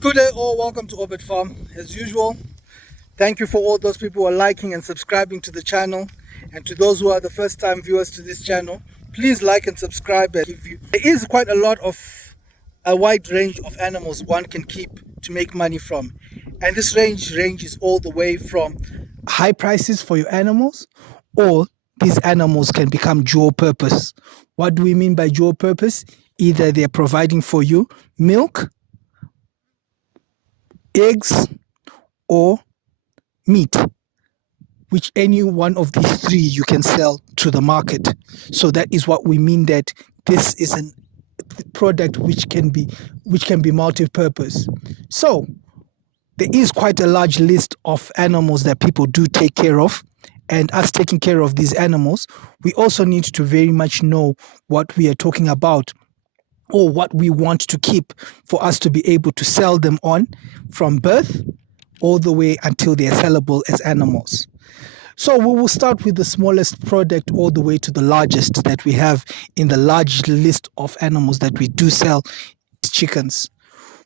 Good day all, welcome to Obed Farm. As usual, thank you for all those people who are liking and subscribing to the channel. And to those who are the first time viewers to this channel, please like and subscribe. There is quite a lot of a wide range of animals one can keep to make money from. And this ranges all the way from high prices for your animals, or these animals can become dual purpose. What do we mean by dual purpose? Either they're providing for you milk, eggs, or meat, which any one of these three you can sell to the market. So that is what we mean, that this is a product which can be multi-purpose. So there is quite a large list of animals that people do take care of, and us taking care of these animals, we also need to very much know what we are talking about, or what we want to keep, for us to be able to sell them on from birth all the way until they are sellable as animals. So we will start with the smallest product all the way to the largest that we have in the large list of animals that we do sell, chickens.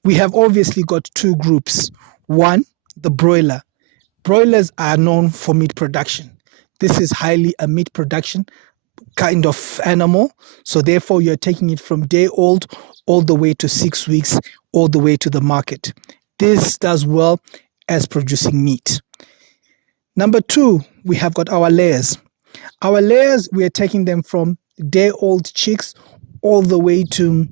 We have obviously got two groups. One, the broiler. Broilers are known for meat production. This is highly a meat production kind of animal. So therefore you're taking it from day old all the way to 6 weeks, all the way to the market. This does well as producing meat. Number two, we have got our layers. Our layers, we are taking them from day-old chicks all the way to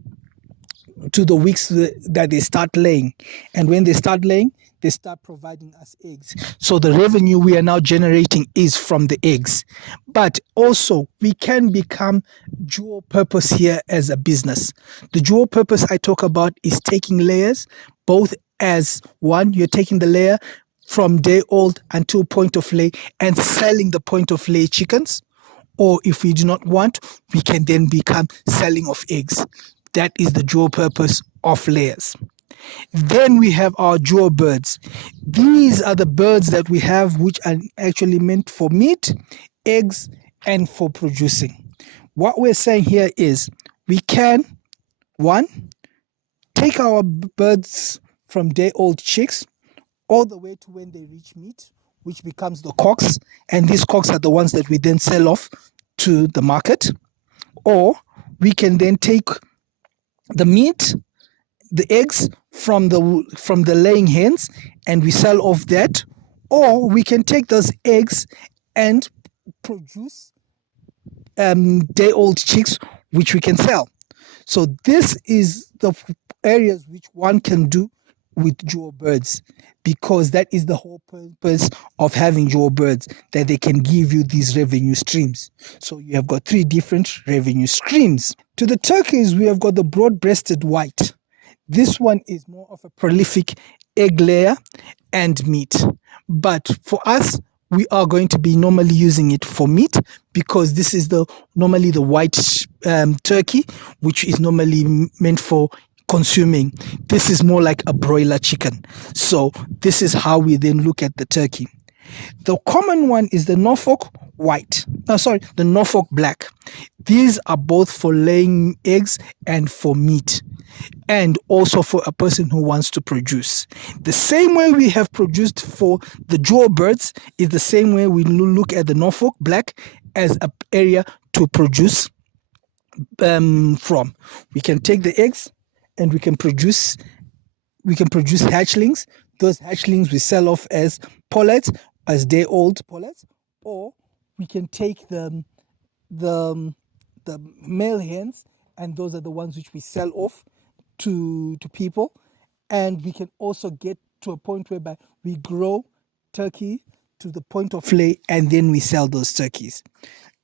the weeks that they start laying. And when they start laying, they start providing us eggs. So the revenue we are now generating is from the eggs. But also, we can become dual purpose here as a business. The dual purpose I talk about is taking layers, both as one, you're taking the layer from day old until point of lay and selling the point of lay chickens. Or if we do not want, we can then become selling of eggs. That is the dual purpose of layers. Then we have our dual birds. These are the birds that we have which are actually meant for meat, eggs, and for producing. What we're saying here is we can, one, take our birds from day old chicks all the way to when they reach meat, which becomes the cocks. And these cocks are the ones that we then sell off to the market. Or we can then take the meat, the eggs from the laying hens, and we sell off that. Or we can take those eggs and produce day-old chicks, which we can sell. So this is the areas which one can do with dual birds, because that is the whole purpose of having dual birds, that they can give you these revenue streams. So you have got three different revenue streams. To the turkeys, we have got the broad-breasted white. This one is more of a prolific egg layer and meat. But for us, we are going to be normally using it for meat, because this is normally the white turkey, which is normally meant for consuming. This is more like a broiler chicken. So this is how we then look at the turkey. The common one is the Norfolk white. The Norfolk black. These are both for laying eggs and for meat, and also for a person who wants to produce. The same way we have produced for the dual birds is the same way we look at the Norfolk black as an area to produce from. We can take the eggs and we can produce hatchlings. Those hatchlings we sell off as pullets, as day-old pullets, or we can take the male hens, and those are the ones which we sell off to people. And we can also get to a point whereby we grow turkey to the point of lay, and then we sell those turkeys.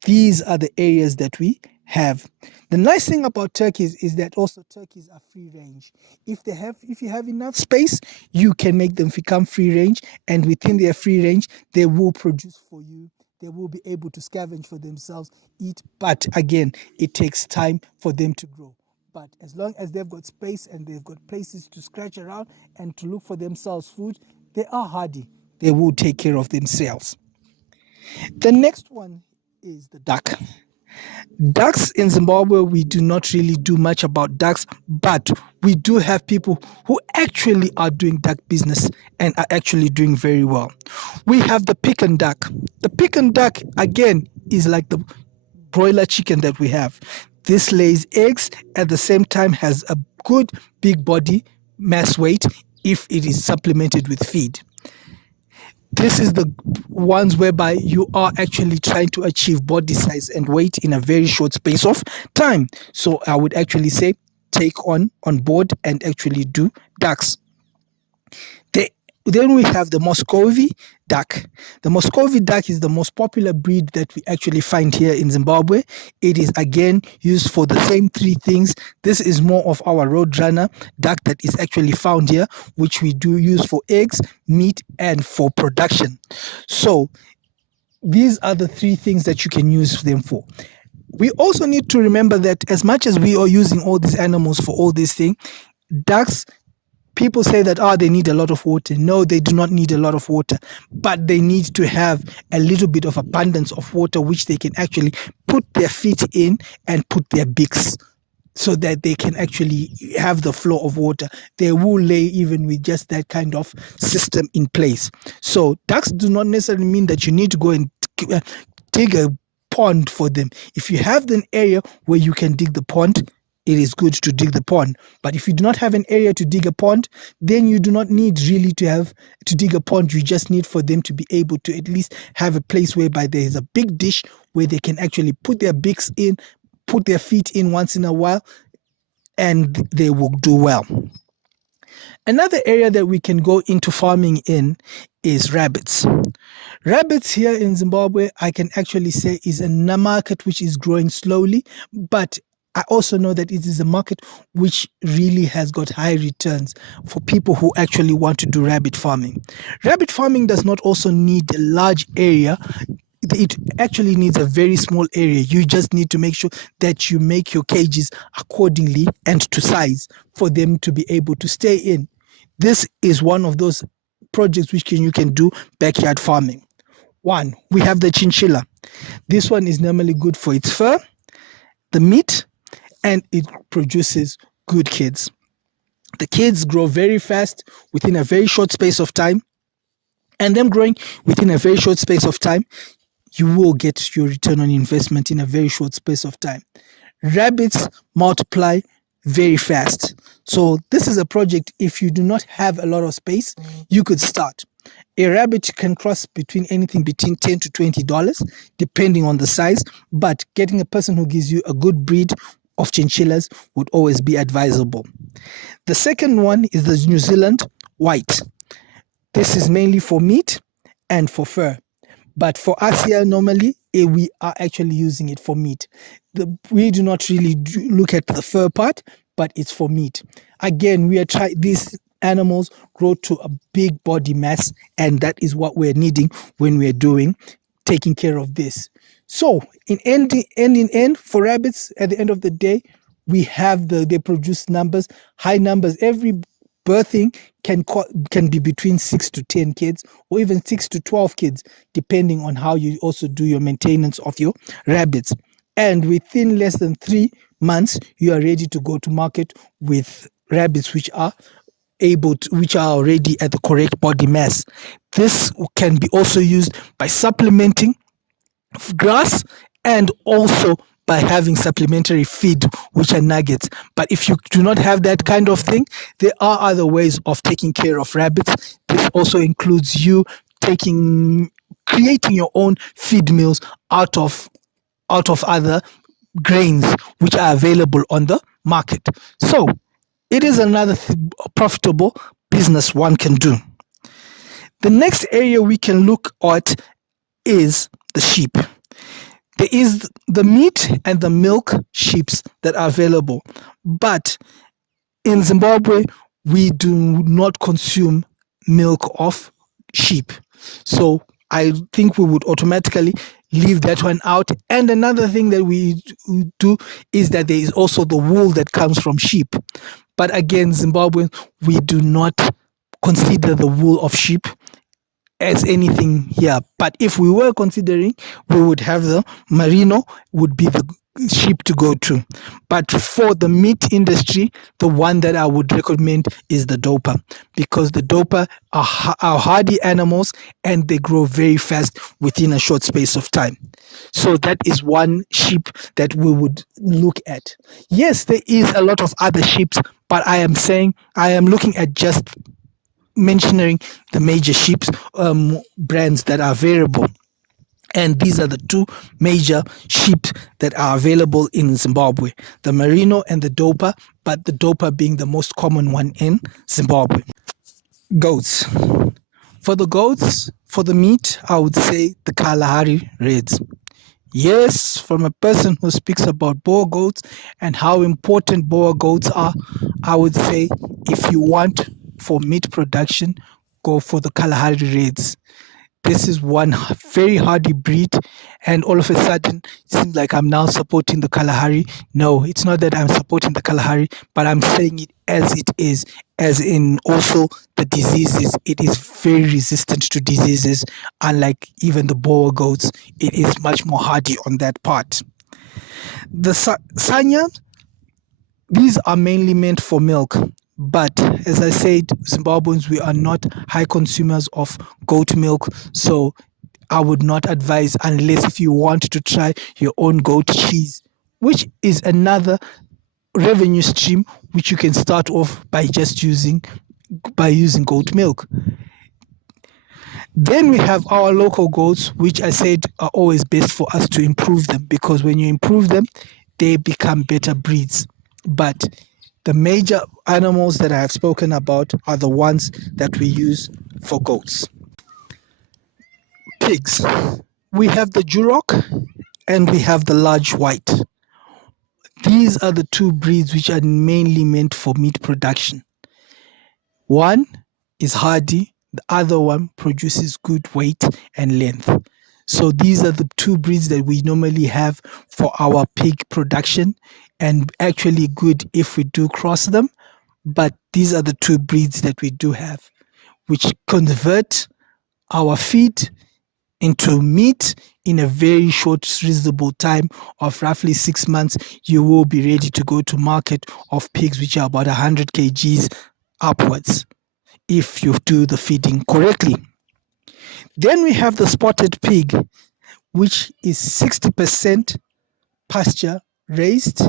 These are the areas that we have. The nice thing about turkeys is that also turkeys are free range. If you have enough space, you can make them become free range, and within their free range, they will produce for you. They will be able to scavenge for themselves, eat, but again, it takes time for them to grow. But as long as they've got space and they've got places to scratch around and to look for themselves food, they are hardy. They will take care of themselves. The next one is the duck. Ducks in Zimbabwe, we do not really do much about ducks, but we do have people who actually are doing duck business and are actually doing very well. We have the Pekin duck. The Pekin duck, again, is like the broiler chicken that we have. This lays eggs, at the same time has a good big body mass weight if it is supplemented with feed. This is the ones whereby you are actually trying to achieve body size and weight in a very short space of time. So I would actually say take on board and actually do ducks. Then we have the Muscovy duck. The Muscovy duck is the most popular breed that we actually find here in Zimbabwe. It is again used for the same three things. This is more of our roadrunner duck that is actually found here, which we do use for eggs, meat, and for production. So these are the three things that you can use them for. We also need to remember that as much as we are using all these animals for all these things, ducks, people say that they need a lot of water. No, they do not need a lot of water, but they need to have a little bit of abundance of water which they can actually put their feet in and put their beaks, so that they can actually have the flow of water. They will lay even with just that kind of system in place. So ducks do not necessarily mean that you need to go and dig a pond for them. If you have an area where you can dig the pond, it is good to dig the pond. But if you do not have an area to dig a pond, then you do not need really to dig a pond. You just need for them to be able to at least have a place whereby there is a big dish where they can actually put their beaks in, put their feet in once in a while, and they will do well. Another area that we can go into farming in is rabbits. Rabbits here in Zimbabwe, I can actually say, is a market which is growing slowly, but I also know that it is a market which really has got high returns for people who actually want to do rabbit farming. Rabbit farming does not also need a large area. It actually needs a very small area. You just need to make sure that you make your cages accordingly and to size for them to be able to stay in. This is one of those projects which you can do backyard farming. One, we have the chinchilla. This one is normally good for its fur, the meat, and it produces good kids. The kids grow very fast within a very short space of time, and them growing within a very short space of time, you will get your return on investment in a very short space of time. Rabbits multiply very fast. So this is a project, if you do not have a lot of space, you could start. A rabbit can cost anything between $10 to $20, depending on the size, but getting a person who gives you a good breed of chinchillas would always be advisable. The second one is the New Zealand white. This is mainly for meat and for fur. But for us here, normally, we are actually using it for meat. We do not really look at the fur part, but it's for meat. Again, these animals grow to a big body mass, and that is what we're needing when we're taking care of this. So in end for rabbits, at the end of the day, we have they produce high numbers. Every birthing can be between 6 to 10 kids, or even 6 to 12 kids, depending on how you also do your maintenance of your rabbits. And within less than 3 months, you are ready to go to market with rabbits which are already at the correct body mass. This can be also used by supplementing grass and also by having supplementary feed, which are nuggets. But if you do not have that kind of thing, there are other ways of taking care of rabbits. This also includes you creating your own feed meals out of other grains which are available on the market. So it is another profitable business one can do. The next area we can look at is the sheep. There is the meat and the milk sheep that are available. But in Zimbabwe, we do not consume milk of sheep. So I think we would automatically leave that one out. And another thing that we do is that there is also the wool that comes from sheep. But again, Zimbabwe, we do not consider the wool of sheep as anything here. But if we were considering, we would have the merino would be the sheep to go to. But for the meat industry, the one that I would recommend is the Dorper, because the Dorper are hardy animals and they grow very fast within a short space of time. So that is one sheep that we would look at. Yes, there is a lot of other sheep, but I am looking at just mentioning the major sheep brands that are available. And these are the two major sheep that are available in Zimbabwe, the merino and the Dorper, but the Dorper being the most common one in Zimbabwe. Goats. For the goats, for the meat, I would say the Kalahari Reds. Yes, from a person who speaks about Boer goats and how important Boer goats are, I would say if you want for meat production, go for the Kalahari Reds. This is one very hardy breed, and all of a sudden it seems like I'm now supporting the Kalahari. No, it's not that I'm supporting the Kalahari, but I'm saying it as it is, as in also the diseases. It is very resistant to diseases, unlike even the Boer goats. It is much more hardy on that part. The Sanya, these are mainly meant for milk. But as I said, Zimbabweans, we are not high consumers of goat milk. So I would not advise, unless if you want to try your own goat cheese, which is another revenue stream which you can start off by just using goat milk. Then we have our local goats, which I said are always best for us to improve them, because when you improve them, they become better breeds. But the major animals that I have spoken about are the ones that we use for goats. Pigs. We have the Duroc and we have the large white. These are the two breeds which are mainly meant for meat production. One is hardy, the other one produces good weight and length. So these are the two breeds that we normally have for our pig production, and actually good if we do cross them. But these are the two breeds that we do have, which convert our feed into meat in a very short, reasonable time of roughly 6 months. You will be ready to go to market of pigs which are about 100 kgs upwards if you do the feeding correctly. Then we have the spotted pig, which is 60% pasture raised,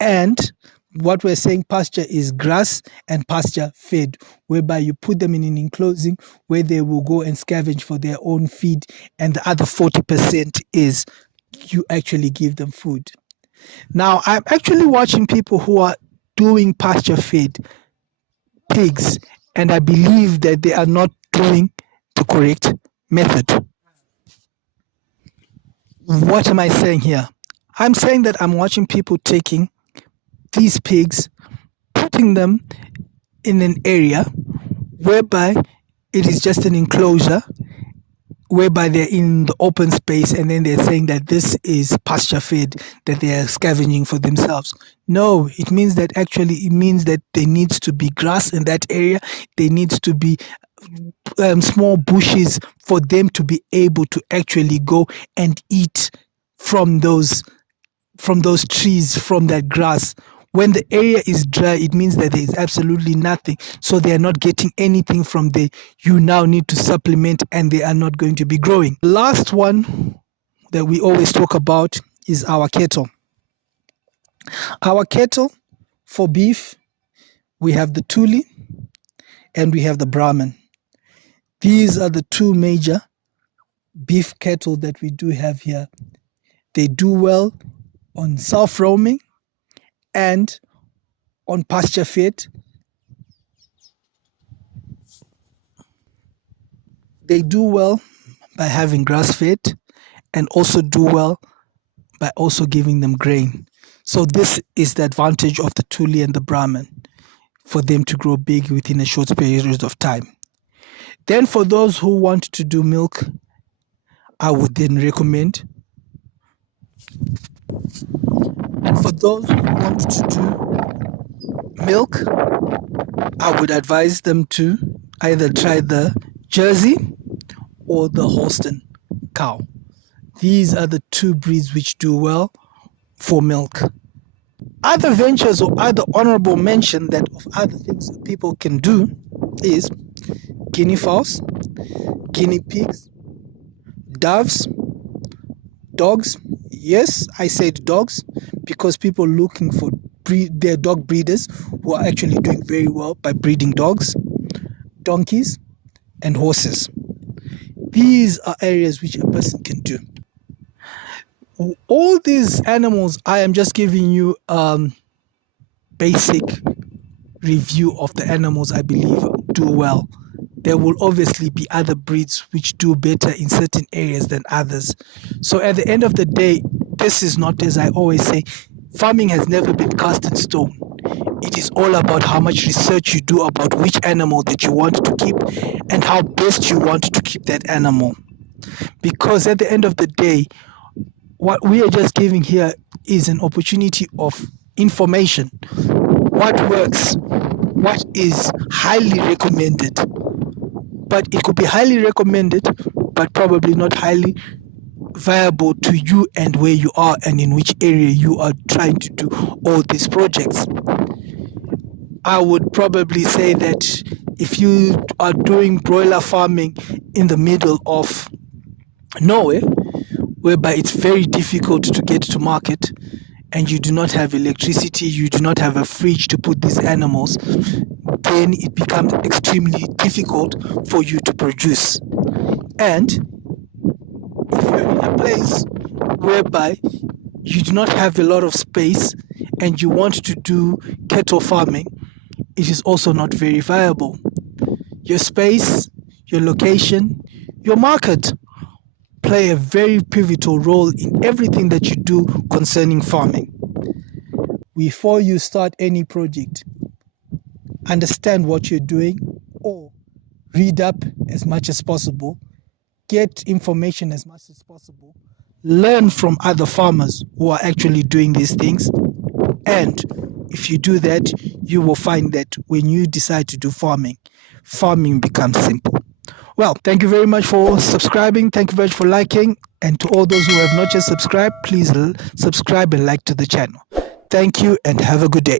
and what we're saying pasture is grass and pasture fed, whereby you put them in an enclosing where they will go and scavenge for their own feed, and the other 40% is you actually give them food. Now, I'm actually watching people who are doing pasture fed pigs, and I believe that they are not doing the correct method. What am I saying here? I'm saying that I'm watching people taking these pigs, putting them in an area whereby it is just an enclosure, whereby they're in the open space, and then they're saying that this is pasture fed, that they are scavenging for themselves. No, it means that there needs to be grass in that area. There needs to be small bushes for them to be able to actually go and eat from those trees, from that grass. When the area is dry, it means that there is absolutely nothing. So they are not getting anything from there. You now need to supplement, and they are not going to be growing. The last one that we always talk about is our cattle. Our cattle, for beef, we have the Tuli and we have the Brahman. These are the two major beef cattle that we do have here. They do well on self-roaming and on pasture fed. They do well by having grass fed, and also do well by also giving them grain. So this is the advantage of the Tuli and the Brahman, for them to grow big within a short period of time. Then for those who want to do milk, I would then recommend. And for those who want to do milk, I would advise them to either try the Jersey or the Holstein cow. These are the two breeds which do well for milk. Other ventures or other honorable mention that of other things people can do is guinea fowls, guinea pigs, doves, dogs. Yes, I said dogs because people looking for their dog breeders who are actually doing very well by breeding dogs, donkeys, and horses. These are areas which a person can do. All these animals, I am just giving you basic review of the animals I believe do well. There will obviously be other breeds which do better in certain areas than others. So at the end of the day, this is not, as I always say, farming has never been cast in stone. It is all about how much research you do about which animal that you want to keep and how best you want to keep that animal. Because at the end of the day, what we are just giving here is an opportunity of information. What works, what is highly recommended. But it could be highly recommended, but probably not highly viable to you and where you are and in which area you are trying to do all these projects. I would probably say that if you are doing broiler farming in the middle of nowhere, whereby it's very difficult to get to market and you do not have electricity, you do not have a fridge to put these animals, then it becomes extremely difficult for you to produce. And if you're in a place whereby you do not have a lot of space and you want to do cattle farming, it is also not very viable. Your space, your location, your market play a very pivotal role in everything that you do concerning farming. Before you start any project, understand what you're doing or read up as much as possible, get information as much as possible, learn from other farmers who are actually doing these things, and if you do that, you will find that when you decide to do farming, farming becomes simple. Well, thank you very much for subscribing. Thank you very much for liking. And to all those who have not yet subscribed, please subscribe and like to the channel. Thank you and have a good day.